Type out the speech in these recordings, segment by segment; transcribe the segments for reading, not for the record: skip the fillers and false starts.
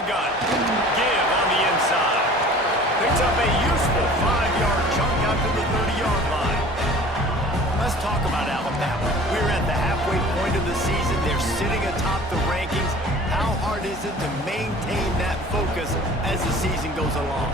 the gun. Give on the inside. Picks up a useful 5-yard chunk out to the 30-yard line. Let's talk about Alabama. We're at the halfway point of the season. They're sitting atop the rankings. How hard is it to maintain that focus as the season goes along?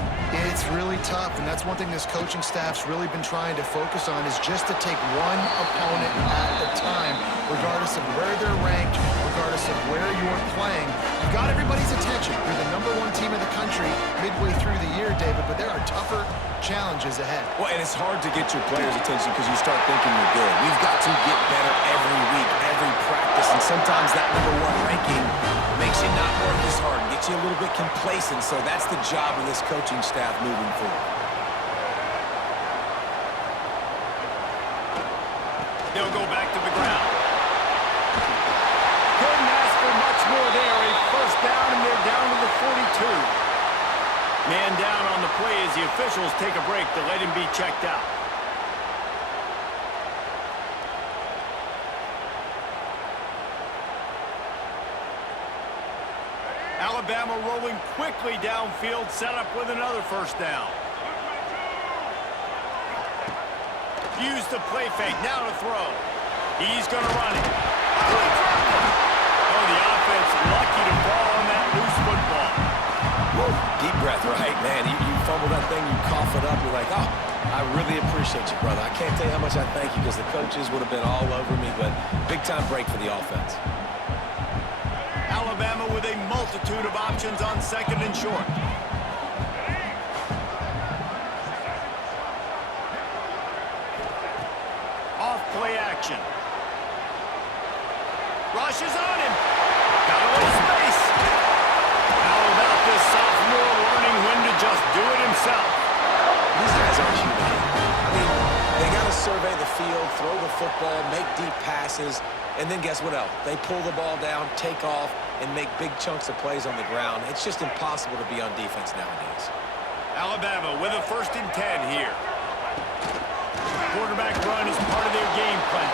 It's really tough, and that's one thing this coaching staff's really been trying to focus on is just to take one opponent at a time, regardless of where they're ranked, regardless of where you're playing. You've got everybody's attention. You're the #1 team in the country midway through the year, David, but there are tougher challenges ahead. Well, and it's hard to get your players' attention because you start thinking you're good. We've got to get better every week, every practice, and sometimes that #1 ranking makes you not work as hard, gets you a little bit complacent, so that's the job of this coaching staff moving forward. They'll go back to the ground. Couldn't ask for much more there. A first down, and they're down to the 42. Man down on the play as the officials take a break to let him be checked out. Alabama rolling quickly downfield, set up with another first down. Use the play fake, now to throw. He's going to run it. Oh, he dropped it. Oh, the offense lucky to fall on that loose football. Woo. Deep breath, right, man. You fumble that thing, you cough it up, you're like, oh, I really appreciate you, brother. I can't tell you how much I thank you because the coaches would have been all over me, but big-time break for the offense. Alabama with a multitude of options on second and short. Off play action. Rush is on him. Got a little space. How about this sophomore learning when to just do it himself? These guys aren't human. I mean, they got to survey the field, throw the football, make deep passes, and then guess what else? They pull the ball down, take off, and make big chunks of plays on the ground. It's just impossible to be on defense nowadays. Alabama with a 1st and 10 here. Quarterback run is part of their game plan.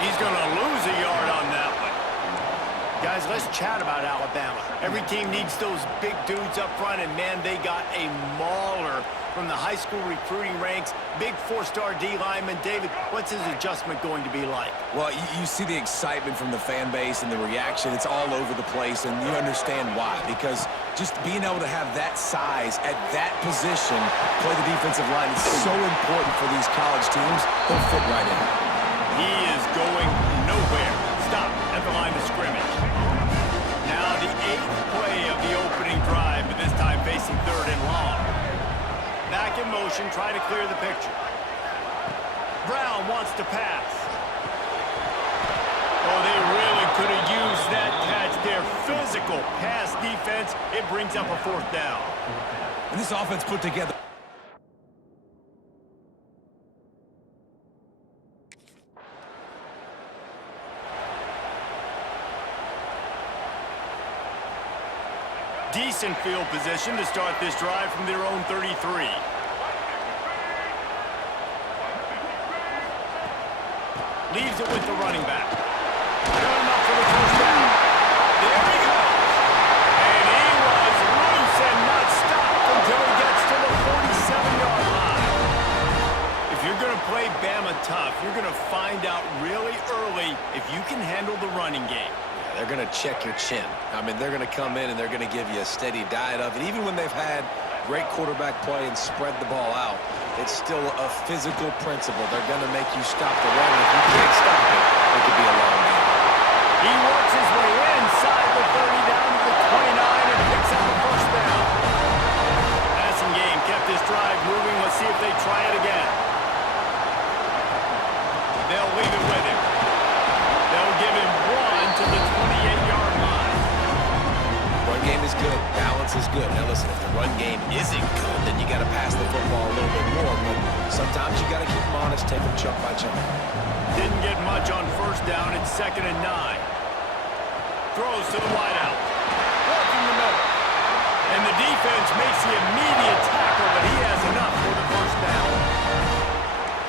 He's going to lose a yard on that one. Guys, let's chat about Alabama. Every team needs those big dudes up front, and man, they got a mauler from the high school recruiting ranks. Big 4-star D lineman. David, what's his adjustment going to be like? Well, you see the excitement from the fan base and the reaction. It's all over the place, and you understand why. Because just being able to have that size at that position, play the defensive line, is so important for these college teams. They'll fit right in. He is going nowhere. Stop at the line of scrimmage. Now the 8th play of the opening drive, but this time facing 3rd and long. Back in motion, try to clear the picture. Brown wants to pass. Oh, they really could have used that catch there. Physical pass defense. It brings up a 4th down. And this offense put together. Decent field position to start this drive from their own 33. Leaves it with the running back. Got him up for the first down. There he goes. And he was loose and not stopped until he gets to the 47-yard line. If you're going to play Bama tough, you're going to find out really early if you can handle the running game. They're going to check your chin. I mean, they're going to come in and they're going to give you a steady diet of it. Even when they've had great quarterback play and spread the ball out, it's still a physical principle. They're going to make you stop the run. If you can't stop it, it could be a long game. He works his way inside the 30 down to the 29 and picks up the first down. Passing game kept this drive moving. Let's see if they try it again. They'll leave it with him. They'll give him 1 to the 28-yard line. Run game is good. Balance is good. Now listen, if the run game isn't good, then you got to pass the football a little bit more. But sometimes you got to keep them honest, take them chunk by chunk. Didn't get much on first down. It's 2nd and 9. Throws to the wideout. Working the middle. And the defense makes the immediate tackle, but he has enough for the first down.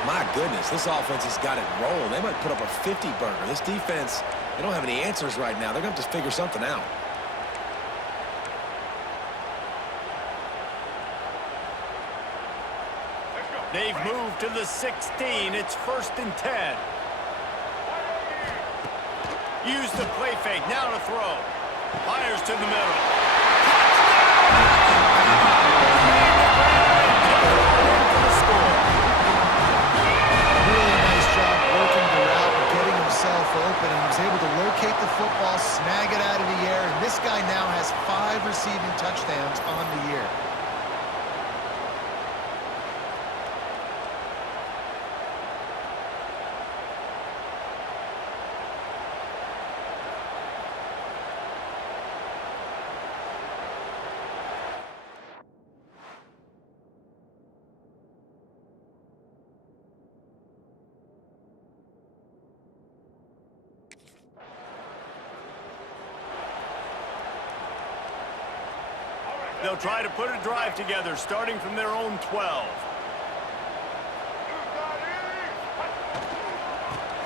My goodness, this offense has got it rolling. They might put up a 50-burger. This defense, they don't have any answers right now. They're going to have to figure something out. They've moved to the 16. It's 1st and 10. Use the play fake. Now to throw. Fires to the middle. Really nice job working the route and getting himself open. And he was able to locate the football, snag it out of the air, and this guy now has 5 receiving touchdowns on the year. They'll try to put a drive together, starting from their own 12.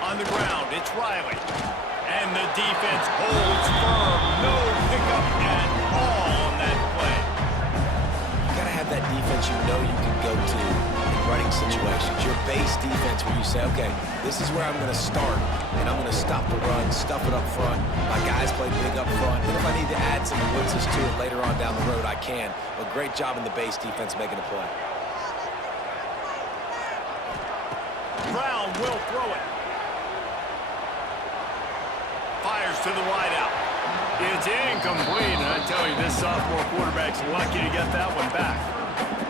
On the ground, it's Riley. And the defense holds firm. No pickup at all on that play. You got to have that defense you know you can go to in running situations. Your base defense where you say, okay, this is where I'm going to start, and I'm going to stop the run, stuff it up front. My guys play big up front. And if I need to add some blitzes to it later on down the road, I can. But great job in the base defense making a play. Brown will throw it. Fires to the wideout. It's incomplete, and I tell you, this sophomore quarterback's lucky to get that one back.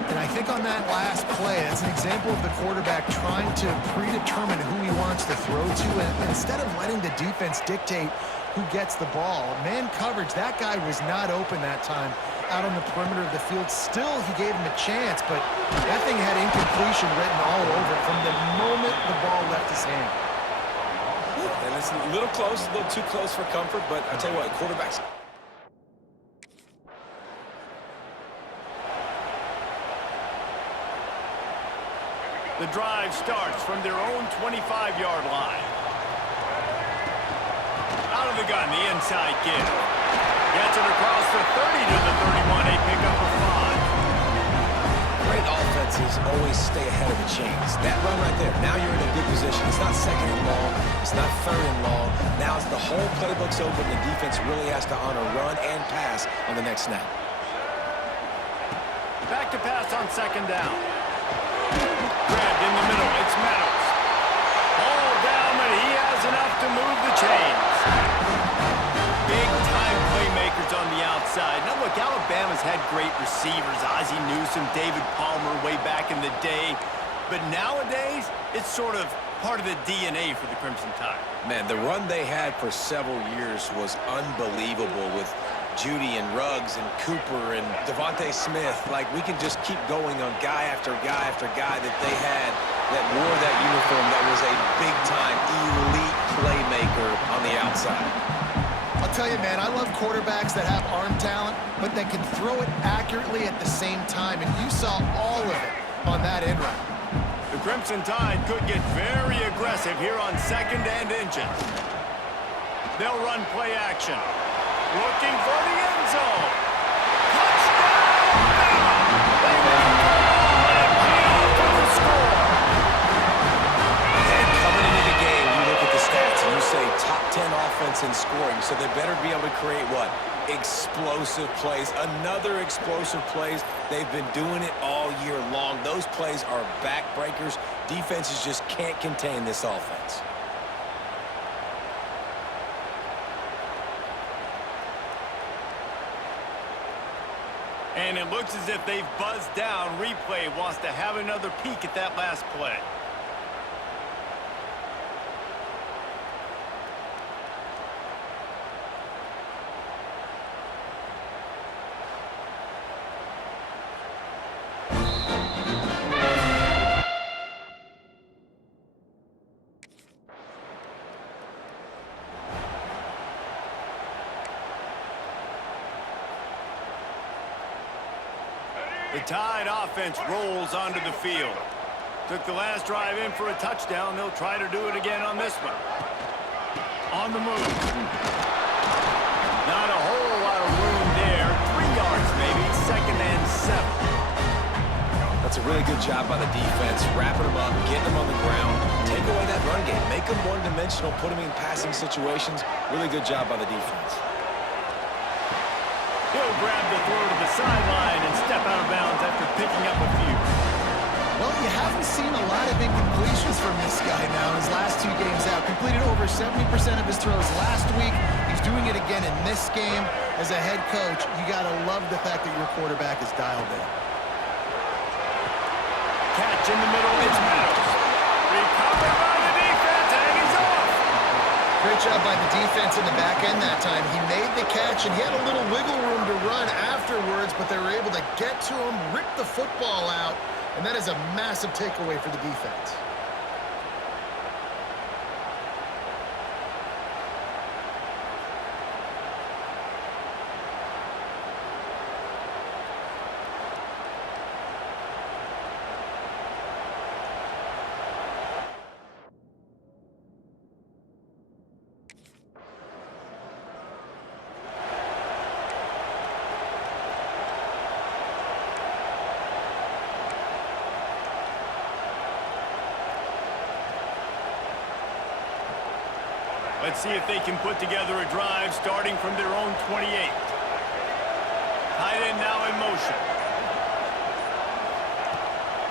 And I think on that last play, it's an example of the quarterback trying to predetermine who he wants to throw to, and instead of letting the defense dictate who gets the ball. Man coverage, that guy was not open that time out on the perimeter of the field. Still, he gave him a chance, but that thing had incompletion written all over it from the moment the ball left his hand. And it's a little close, a little too close for comfort, but I tell you what, quarterbacks. The drive starts from their own 25-yard line. Out of the gun, the inside give. Gets it across the 30 to the 31, a pickup of 5. Great offenses always stay ahead of the chains. That run right there, now you're in a good position. It's not 2nd and long, it's not 3rd and long. Now the whole playbook's open. The defense really has to honor run and pass on the next snap. Back to pass on 2nd down. Grabbed in the middle, it's Meadows. All down, but he has enough to move the chains. Big-time playmakers on the outside. Now, look, Alabama's had great receivers, Ozzie Newsome, David Palmer way back in the day. But nowadays, it's sort of part of the DNA for the Crimson Tide. Man, the run they had for several years was unbelievable with Judy and Ruggs and Cooper and Devontae Smith. Like, we can just keep going on guy after guy after guy that they had that wore that uniform that was a big-time elite playmaker on the outside. I'll tell you, man, I love quarterbacks that have arm talent, but that can throw it accurately at the same time, and you saw all of it on that end route. The Crimson Tide could get very aggressive here on 2nd and inches. They'll run play action. Looking for the end zone. Touchdown! They run the ball and pay off for the score. And coming into the game, you look at the stats and you say top 10 offense in scoring, so they better be able to create what? Explosive plays. Another explosive plays. They've been doing it all year long. Those plays are backbreakers. Defenses just can't contain this offense. And it looks as if they've buzzed down. Replay wants to have another peek at that last play. The Tide offense rolls onto the field. Took the last drive in for a touchdown. They'll try to do it again on this one. On the move. Not a whole lot of room there. 3 yards maybe. 2nd and 7. It's a really good job by the defense, wrapping them up, getting them on the ground, take away that run game, make them one-dimensional, put them in passing situations. Really good job by the defense. He'll grab the throw to the sideline and step out of bounds after picking up a few. Well, you haven't seen a lot of incompletions from this guy now in his last 2 games out. Completed over 70% of his throws last week. He's doing it again in this game. As a head coach, you got to love the fact that your quarterback is dialed in. Catch in the middle, it's Meadows. Recovered by the defense, and he's off. Great job by the defense in the back end that time. He made the catch, and he had a little wiggle room to run afterwards, but they were able to get to him, rip the football out, and that is a massive takeaway for the defense. Let's see if they can put together a drive starting from their own 28. Tight end now in motion.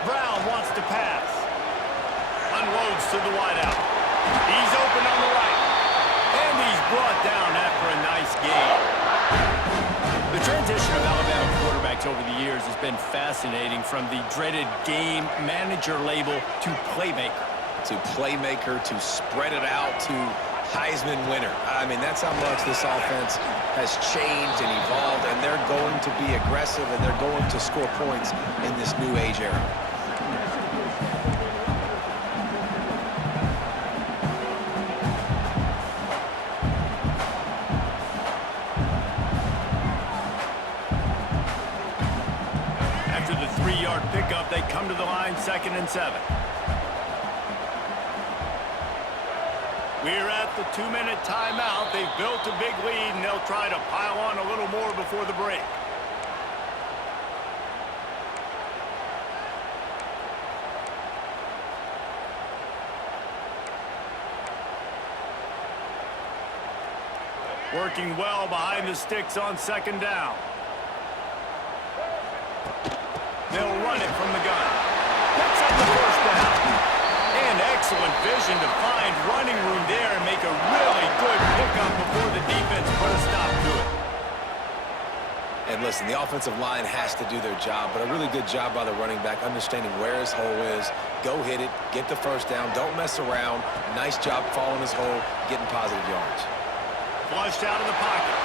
Brown wants to pass. Unloads to the wideout. He's open on the right. And he's brought down after a nice gain. The transition of Alabama quarterbacks over the years has been fascinating, from the dreaded game manager label to playmaker. To playmaker, to spread it out, to Heisman winner. I mean, that's how much this offense has changed and evolved, and they're going to be aggressive, and they're going to score points in this new age era. After the 3-yard pickup, they come to the line, 2nd and 7. We're at the 2-minute timeout. They've built a big lead, and they'll try to pile on a little more before the break. Working well behind the sticks on 2nd down. They'll run it from the gun. Picks up the 1st down. And excellent vision to find running room there and make a really good pickup before the defense put a stop to it. And listen, the offensive line has to do their job, but a really good job by the running back, understanding where his hole is. Go hit it, get the 1st down, don't mess around. Nice job following his hole, getting positive yards. Flushed out of the pocket.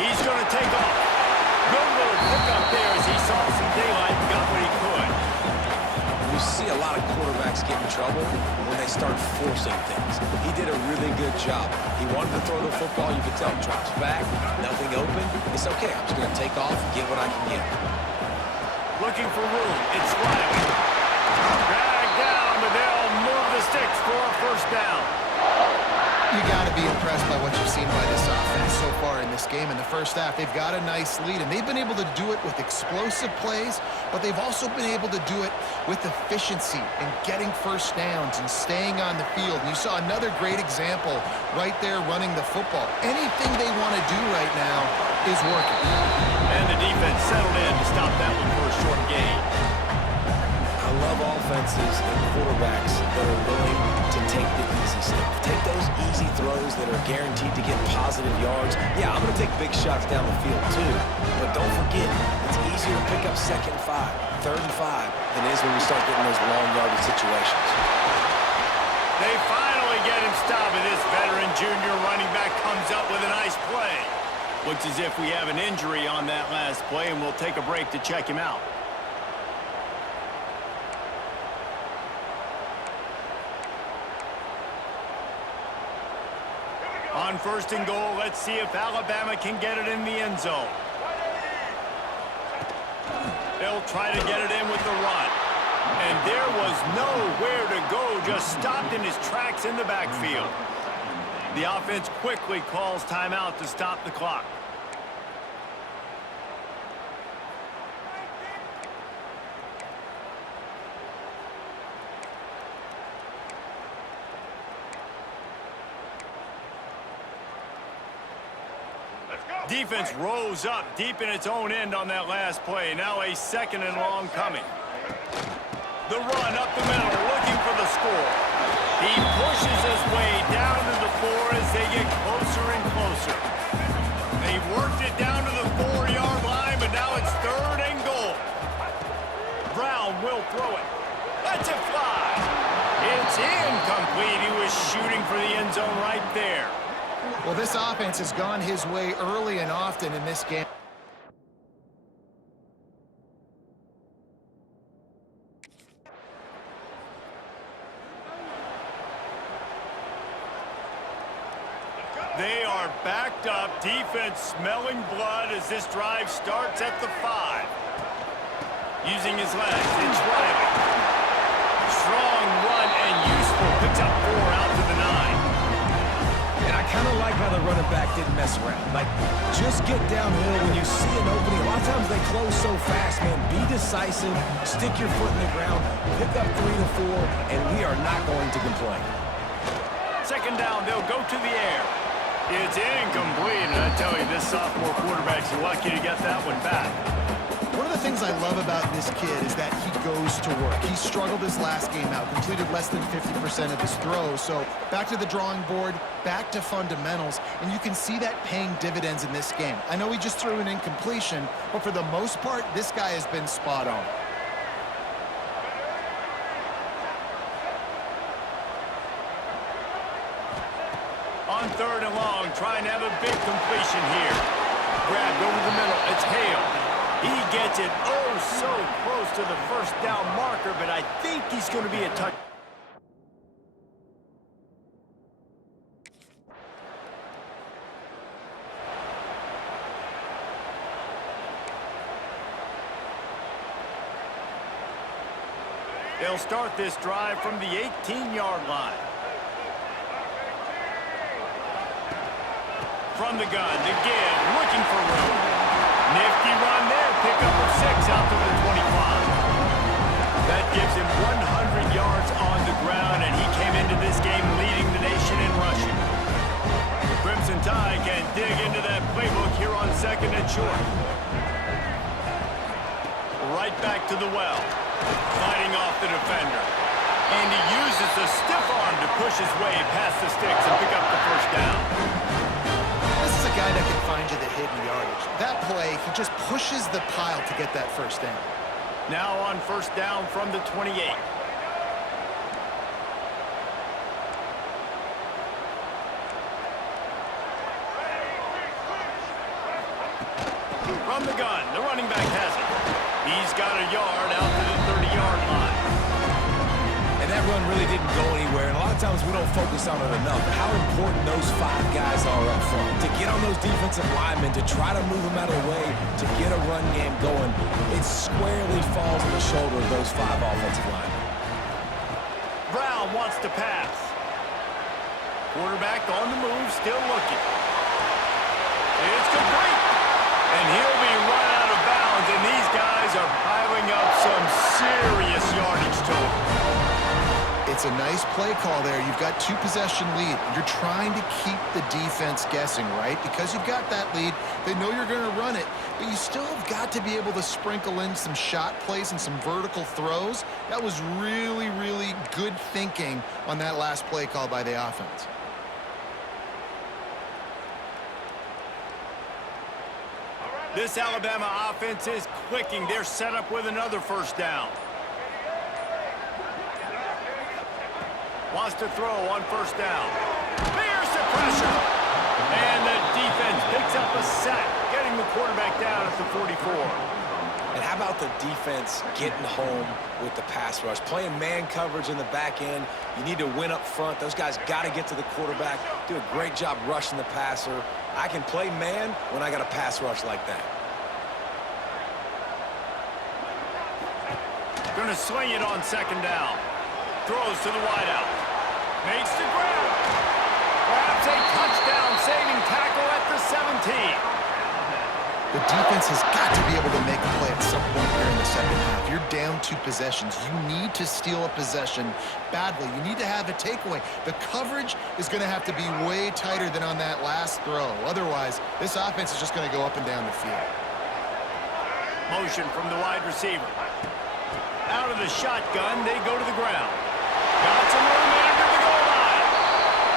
He's going to take off. Good little pickup there as he saw some daylight and got what he could. You see a lot of quarterbacks get in trouble when they start forcing things. He did a really good job. He wanted to throw the football. You could tell he drops back, nothing open. It's okay. I'm just going to take off, get what I can get. Looking for room. It's Riley. Dragged down, but they'll move the sticks for a 1st down. You got to be impressed by what you've seen by this offense so far in this game. In the 1st half, they've got a nice lead, and they've been able to do it with explosive plays, but they've also been able to do it with efficiency and getting 1st downs and staying on the field. And you saw another great example right there running the football. Anything they want to do right now is working. And the defense settled in to stop that one for a short gain. I love offenses and quarterbacks that are willing to take the easy stuff. Take those easy throws that are guaranteed to get positive yards. Yeah, I'm going to take big shots down the field too. But don't forget, it's easier to pick up 2nd and 5, 3rd and 5 than it is when we start getting those long yardage situations. They finally get him stopped, and this veteran junior running back comes up with a nice play. Looks as if we have an injury on that last play, and we'll take a break to check him out. On 1st and goal, let's see if Alabama can get it in the end zone. They'll try to get it in with the run. And there was nowhere to go, just stopped in his tracks in the backfield. The offense quickly calls timeout to stop the clock. defense rose up deep in its own end on that last play. Now a second and long coming. The run up the middle, looking for the score. He pushes his way down to the 4 as they get closer and closer. They've worked it down to the 4-yard line, but now it's 3rd and goal. Brown will throw it. Let's it fly. It's incomplete. He was shooting for the end zone right there. Well, this offense has gone his way early and often in this game. They are backed up. Defense smelling blood as this drive starts at the 5. Using his legs, it's Riley. Strong run and useful. Picks up 4 out to the 9. And I kind of like how the running back didn't mess around. Like, just get downhill when you see an opening. A lot of times they close so fast, man. Be decisive, stick your foot in the ground, pick up 3 to 4, and we are not going to complain. Second down, they'll go to the air. It's incomplete, and I tell you, this sophomore quarterback's lucky to get that one back. One of the things I love about this kid is that he goes to work. He struggled his last game out, completed less than 50% of his throws. So back to the drawing board, back to fundamentals, and you can see that paying dividends in this game. I know he just threw an incompletion, but for the most part, this guy has been spot on. On 3rd and long, trying to have a big completion here. Grabbed over the middle, it's Hale. He gets it oh so close to the first down marker, but I think he's going to be a touch. They'll start this drive from the 18-yard line. From the gun, to give, looking for room. Nifty run there, pick up of 6 out to the 25. That gives him 100 yards on the ground, and he came into this game leading the nation in rushing. The Crimson Tide can dig into that playbook here on 2nd and short. Right back to the well, fighting off the defender. And he uses the stiff arm to push his way past the sticks and pick up the first down. This is a guy that can find you the hidden yardage. That play, he just pushes the pile to get that first down. Now on first down from the 28. From the gun, the running back has it. He's got a yard out to the 30-yard line. And that run really didn't go anywhere, and a lot of times we don't focus on it enough. How important those 5 guys are up front. To get on those defensive linemen, to try to move them out of the way, to get a run game going, it squarely falls on the shoulder of those 5 offensive linemen. Brown wants to pass. Quarterback on the move, still looking. It's complete. And he'll be run out of bounds, and these guys are piling up some serious yardage total. It's a nice play call there. You've got 2-possession lead. You're trying to keep the defense guessing, right? Because you've got that lead, they know you're going to run it, but you still have got to be able to sprinkle in some shot plays and some vertical throws. That was really, really good thinking on that last play call by the offense. This Alabama offense is clicking. They're set up with another first down. Wants to throw on first down. Fierce the pressure. And the defense picks up a sack, getting the quarterback down at the 44. And how about the defense getting home with the pass rush? Playing man coverage in the back end. You need to win up front. Those guys got to get to the quarterback. Do a great job rushing the passer. I can play man when I got a pass rush like that. Going to sling it on second down. Throws to the wideout. Makes the grab. Grabs a touchdown-saving tackle at the 17. The defense has got to be able to make a play at some point here in the second half. You're down down to possessions. You need to steal a possession badly. You need to have a takeaway. The coverage is going to have to be way tighter than on that last throw. Otherwise, this offense is just going to go up and down the field. Motion from the wide receiver. Out of the shotgun, they go to the ground. Got some room under the goal line.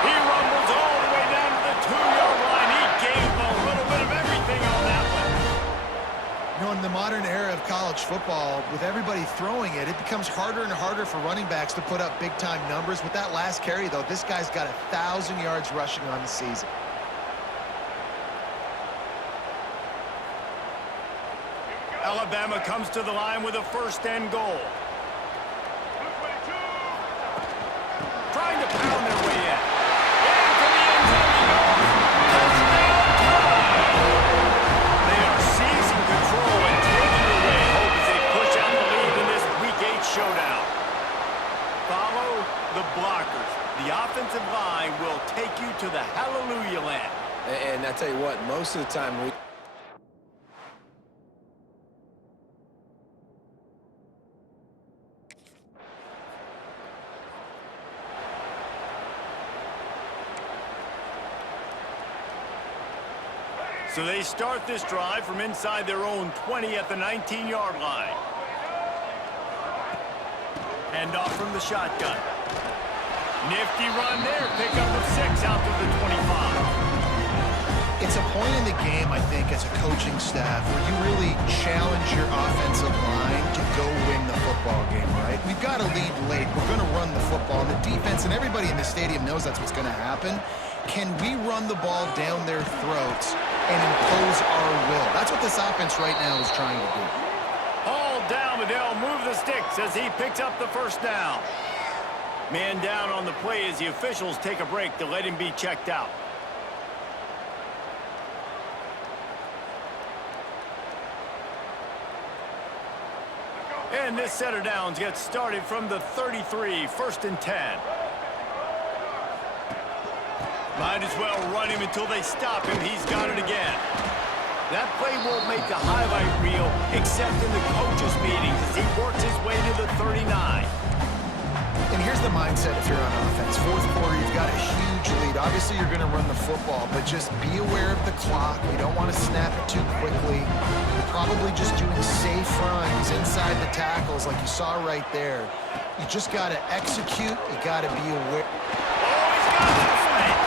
He rumbles all the way down to the 2-yard line. He gave a little bit of everything on that one. You know, in the modern era of college football, with everybody throwing it, it becomes harder and harder for running backs to put up big-time numbers. With that last carry, though, this guy's got 1,000 yards rushing on the season. Alabama comes to the line with a first and goal. Trying to pound their way in. Into the end zone he goes. Touchdown time! They are seizing control and taking it away. Hope as they push out the lead in this Week 8 showdown. Follow the blockers. The offensive line will take you to the hallelujah land. And I tell you what, most of the time we... So they start this drive from inside their own 20 at the 19-yard line. Hand off from the shotgun. Nifty run there. Pickup of 6 out to the 25. It's a point in the game, I think, as a coaching staff where you really challenge your offensive line to go win the football game, right? We've got to lead late. We're going to run the football. And the defense and everybody in the stadium knows that's what's going to happen. Can we run the ball down their throats and impose our will? That's what this offense right now is trying to do. All down, but they'll move the sticks as he picks up the first down. Man down on the play as the officials take a break to let him be checked out. And this set of downs gets started from the 33, 1st and 10. Might as well run him until they stop him. He's got it again. That play won't make the highlight reel, except in the coaches' meetings as he works his way to the 39. And here's the mindset if you're on offense. Fourth quarter, you've got a huge lead. Obviously, you're going to run the football, but just be aware of the clock. You don't want to snap it too quickly. You're probably just doing safe runs inside the tackles like you saw right there. You just got to execute. You got to be aware. Oh, he's got some space.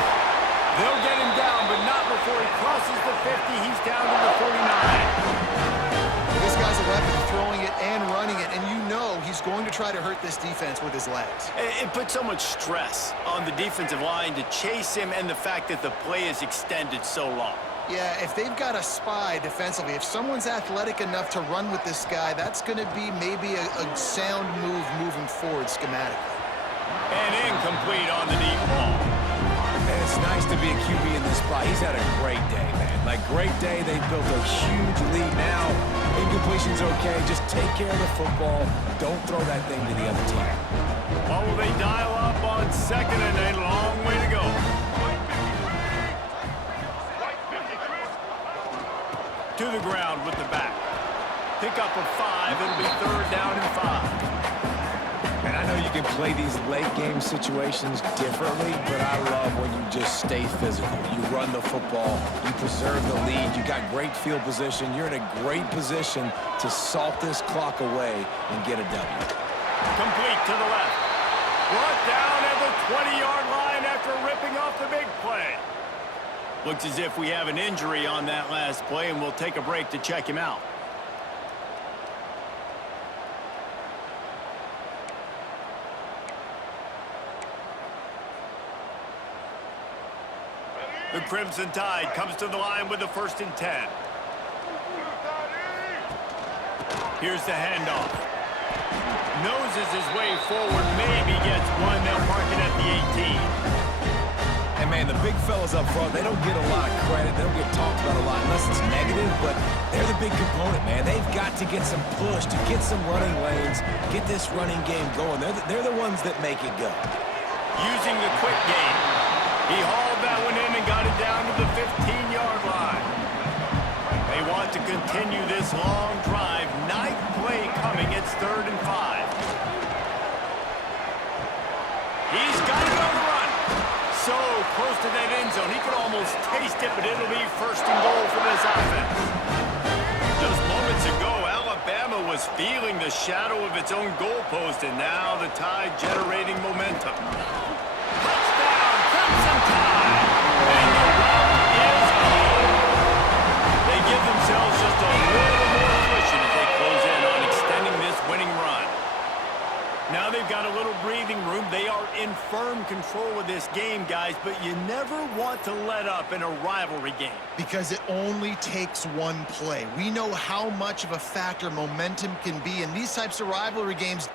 They'll get him down, but not before he crosses the 50. He's down to the 49. This guy's a weapon, throwing it and running it, and you know he's going to try to hurt this defense with his legs. It puts so much stress on the defensive line to chase him and the fact that the play is extended so long. Yeah, if they've got a spy defensively, if someone's athletic enough to run with this guy, that's going to be maybe a sound move moving forward schematically. And incomplete on the deep ball. And it's nice to be a QB in this spot. He's had a great day, man. Like, great day. They've built a huge lead now. Incompletion's okay. Just take care of the football. Don't throw that thing to the other team. What will they dial up on 2nd and a long way to go? To the ground with the back. Pick up a 5. It'll be 3rd down and 5. And I know you can play these late-game situations differently, but I love when you just stay physical. You run the football, you preserve the lead, you got great field position, you're in a great position to salt this clock away and get a W. Complete to the left. Brought down at the 20-yard line after ripping off the big play. Looks as if we have an injury on that last play, and we'll take a break to check him out. The Crimson Tide comes to the line with the 1st and 10. Here's the handoff. Noses his way forward, maybe gets one. They'll park it at the 18. And, man, the big fellas up front, they don't get a lot of credit. They don't get talked about a lot unless it's negative, but they're the big component, man. They've got to get some push, to get some running lanes, get this running game going. They're the ones that make it go. Using the quick game. He hauled that one in and got it down to the 15-yard line. They want to continue this long drive. 9th play coming. It's 3rd and close to that end zone. He can almost taste it, but it'll be first and goal for this offense. Just moments ago, Alabama was feeling the shadow of its own goalpost, and now the Tide generating momentum. Touchdown, Crimson Tide! And the route is on. They give themselves just a little more cushion as they close in on extending this winning run. Now they've got a little breathing room. They are in firm control of this game, guys, but you never want to let up in a rivalry game. Because it only takes one play. We know how much of a factor momentum can be in these types of rivalry games.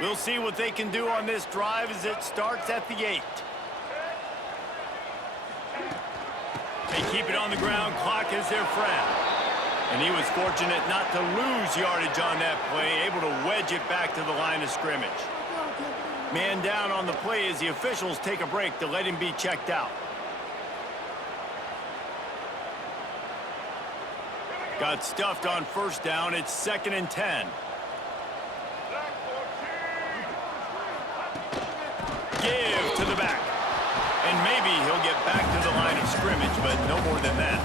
We'll see what they can do on this drive as it starts at the 8. They keep it on the ground. Clock is their friend. And he was fortunate not to lose yardage on that play, able to wedge it back to the line of scrimmage. Man down on the play as the officials take a break to let him be checked out. Got stuffed on first down. It's 2nd and 10. Give to the back. And maybe he'll get back to the line of scrimmage, but no more than that.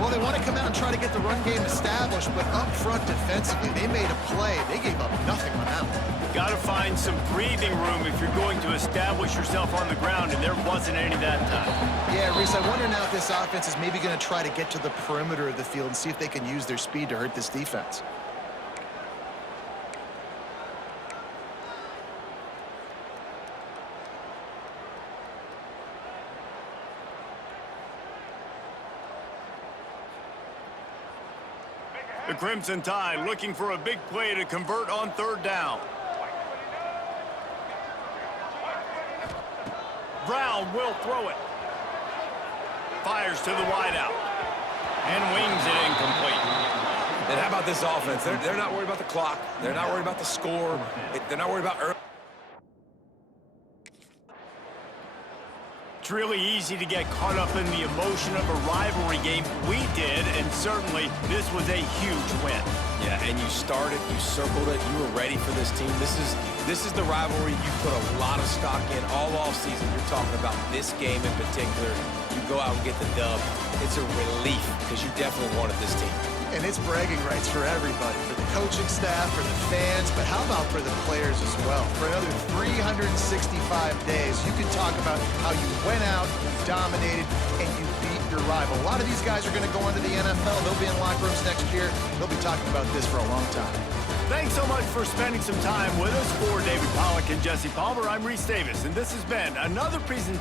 Well, they want to come out and try to get the run game established, but up front defensively, they made a play. They gave up nothing on that one. Got to find some breathing room if you're going to establish yourself on the ground, and there wasn't any that time. Yeah, Reese, I wonder now if this offense is maybe going to try to get to the perimeter of the field and see if they can use their speed to hurt this defense. The Crimson Tide looking for a big play to convert on 3rd down. Brown will throw it. Fires to the wideout. And wings it incomplete. And how about this offense? They're not worried about the clock. They're not worried about the score. They're not worried about early. It's really easy to get caught up in the emotion of a rivalry game. We did, and certainly this was a huge win. Yeah, and you started, you circled it, you were ready for this team. This is the rivalry you put a lot of stock in all offseason. You're talking about this game in particular. You go out and get the dub. It's a relief because you definitely wanted this team. And it's bragging rights for everybody, for the coaching staff, for the fans, but how about for the players as well? For another 365 days, you can talk about how you went out, you dominated, and you beat your rival. A lot of these guys are going to go into the NFL. They'll be in locker rooms next year. They'll be talking about this for a long time. Thanks so much for spending some time with us. For David Pollack and Jesse Palmer, I'm Reese Davis, and this has been another presentation.